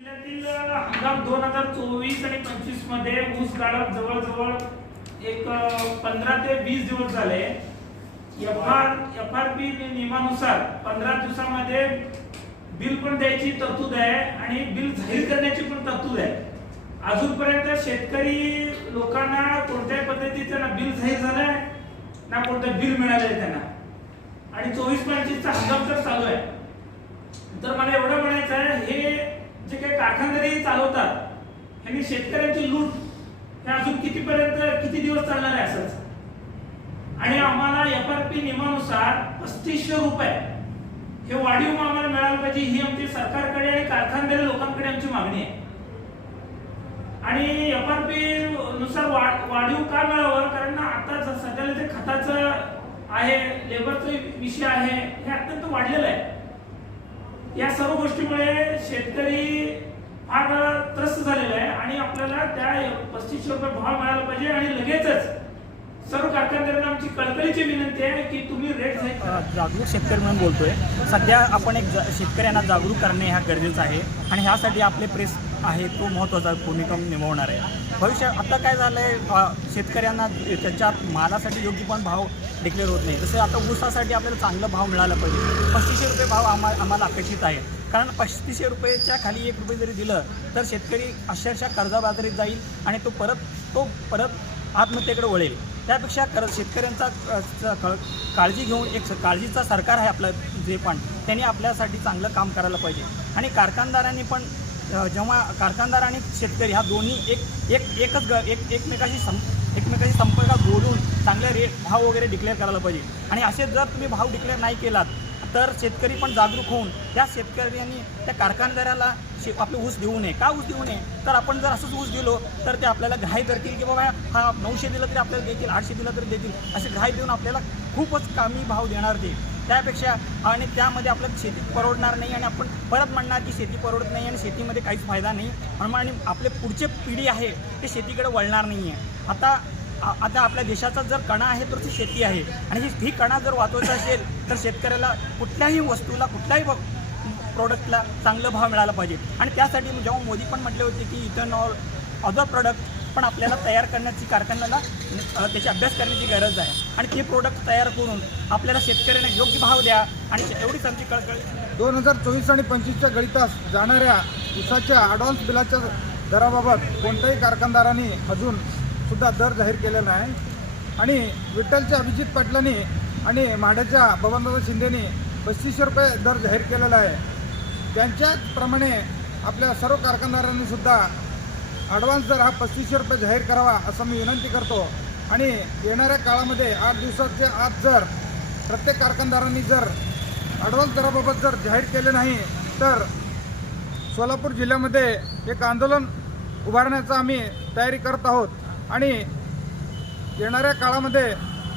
जिल्ह्यातील हंगाम दोन हजार चोवीस आणि पंचवीसमध्ये ऊस गाळप जवळजवळ एक पंधरा ते वीस दिवस झाले. F R F R P नियमानुसार पंधरा दिवसामध्ये बिल पण द्यायची तरतूद आहे आणि बिल जाहीर करण्याची पण तरतूद आहे. अजूनपर्यंत शेतकरी लोकांना कोणत्याही पद्धतीचं ना बिल जाहीर झालंय ना कोणतं बिल मिळालंय त्यांना. आणि चोवीस पंचवीसचा हंगाम तर चालू आहे. तर मला एवढं म्हणायचं आहे हे जे काही कारखानदारी चालवतात. आणि शेतकऱ्यांची लूट हे अजून कितीपर्यंत किती दिवस चालणार आहे असंच. आणि आम्हाला एफ आर पी नियमानुसार पस्तीसशे रुपये हे वाढीव आम्हाला मिळालं पाहिजे ही आमची सरकारकडे आणि कारखानदारी लोकांकडे आमची मागणी आहे. आणि एफ आर पी नुसार वाढीव का मिळावं? कारण आता सध्याला जे खताचं आहे लेबरचा विषय आहे हे अत्यंत वाढलेलं आहे. या सर्व गोष्टीमुळे शेतकरी फार त्रस्त झालेला आहे आणि आपल्याला त्या पस्तीसशे रुपये भाव मिळाला पाहिजे आणि लगेचच सर्व कारखानदारांना आमची कळकळीची विनंती आहे की तुम्ही रेट जागरूक शेतकरी म्हणून बोलतोय. सध्या आपण एक जा- शेतकऱ्यांना जागरूक करणे ह्या गरजेचं आहे आणि ह्यासाठी आपले प्रेस आहे तो महत्त्वाचा भूमिका निभावणार आहे. भविष्य आता काय झालं आहे शेतकऱ्यांना त्याच्या मालासाठी योग्य पण भाव डिक्लेअर होत नाही. जसं आता ऊसासाठी आपल्याला चांगला भाव मिळाला पाहिजे. पस्तीसशे रुपये भाव आम्हा आम्हाला अपेक्षित आहे. कारण पस्तीसशे रुपयेच्या खाली एक रुपये जरी दिलं तर शेतकरी अक्षरशः कर्जाबाजारीत जाईल आणि तो परत तो परत आत्महत्येकडे वळेल. त्यापेक्षा कर शेतकऱ्यांचा काळजी घेऊन एक स- काळजीचा सरकार आहे आपलं जे पण त्यांनी आपल्यासाठी चांगलं काम करायला पाहिजे. आणि कारखानदारांनी पण जेव्हा कारखानदार आणि शेतकरी हा दोन्ही एक एक एकच ग एक एकमेकाशी सं एकमेकाशी संपर्कात बोलून चांगले रेट भाव वगैरे डिक्लेअर करायला पाहिजे. आणि असे जर तुम्ही भाव डिक्लेअर नाही केलात तर शेतकरी पण जागरूक होऊन त्या शेतकऱ्यांनी त्या कारखानदाराला शे आपले ऊस देऊ नये. का ऊस देऊ नये? तर आपण जर असंच ऊस दिलो तर ते आपल्याला घाई करतील की बाबा हा नऊशे दिलं तरी आपल्याला देतील आठशे दिलं तरी देतील. असे घाई देऊन आपल्याला खूपच कमी भाव देणार ते. त्यापेक्षा आणि त्यामध्ये आपलं शेती परवडणार नाही आणि आपण परत म्हणणार की शेती परवडत नाही आणि शेतीमध्ये काहीच फायदा नाही. आणि आपले पुढचे पिढी आहे ते शेतीकडे वळणार नाही आहे आता आता आपल्या देशाचा जर कणा आहे तर ती शेती आहे. आणि ही- कणा जर वाचवायचा असेल तर शेतकऱ्याला कुठल्याही वस्तूला कुठल्याही प्रोडक्टला चांगलं भाव मिळाला पाहिजे. आणि त्यासाठी जेव्हा मोदी पण म्हटले होते की इथेनॉल अदर प्रोडक्ट पण आपल्याला तयार करण्याची कारखान्याला त्याची अभ्यास करण्याची गरज आहे. आणि ते प्रोडक्ट तयार करून आपल्याला शेतकऱ्यांना योग्य भाव द्या. आणि एवढीच आमची कळकळी दोन हजार चोवीस आणि पंचवीसच्या गळितास जाणाऱ्या उसाच्या ॲडव्हान्स बिलाच्या दराबाबत कोणत्याही कारखानदारांनी अजून सुद्धा दर जाहीर केलेला आहे. आणि विठ्ठलच्या अभिजित पाटलांनी आणि माड्याच्या बबनदादा शिंदेनी पस्तीसशे रुपये दर जाहीर केलेला आहे. त्यांच्याचप्रमाणे आपल्या सर्व कारखानदारांनी सुद्धा ॲडव्हान्स दर हा पस्तीसशे रुपये जाहीर करावा असं मी विनंती करतो. आणि येणाऱ्या काळामध्ये आठ दिवसाचे आत जर प्रत्येक कारखानदारांनी जर ॲडव्हान्स दराबाबत जर जाहीर केले नाही तर सोलापूर जिल्ह्यामध्ये एक आंदोलन उभारण्याचा आम्ही तयारी करत आहोत. आणि येणाऱ्या काळामध्ये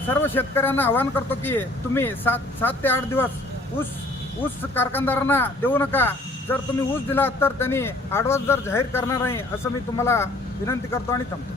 सर्व शेतकऱ्यांना आवाहन करतो की तुम्ही सात सात ते आठ दिवस ऊस ऊस कारखानदारांना देऊ नका. जर तुम्ही ऊस दिला तर त्यांनी ॲडव्हान्स जर जाहीर करणार नाही असं मी तुम्हाला विनंती करतो आणि थांबतो.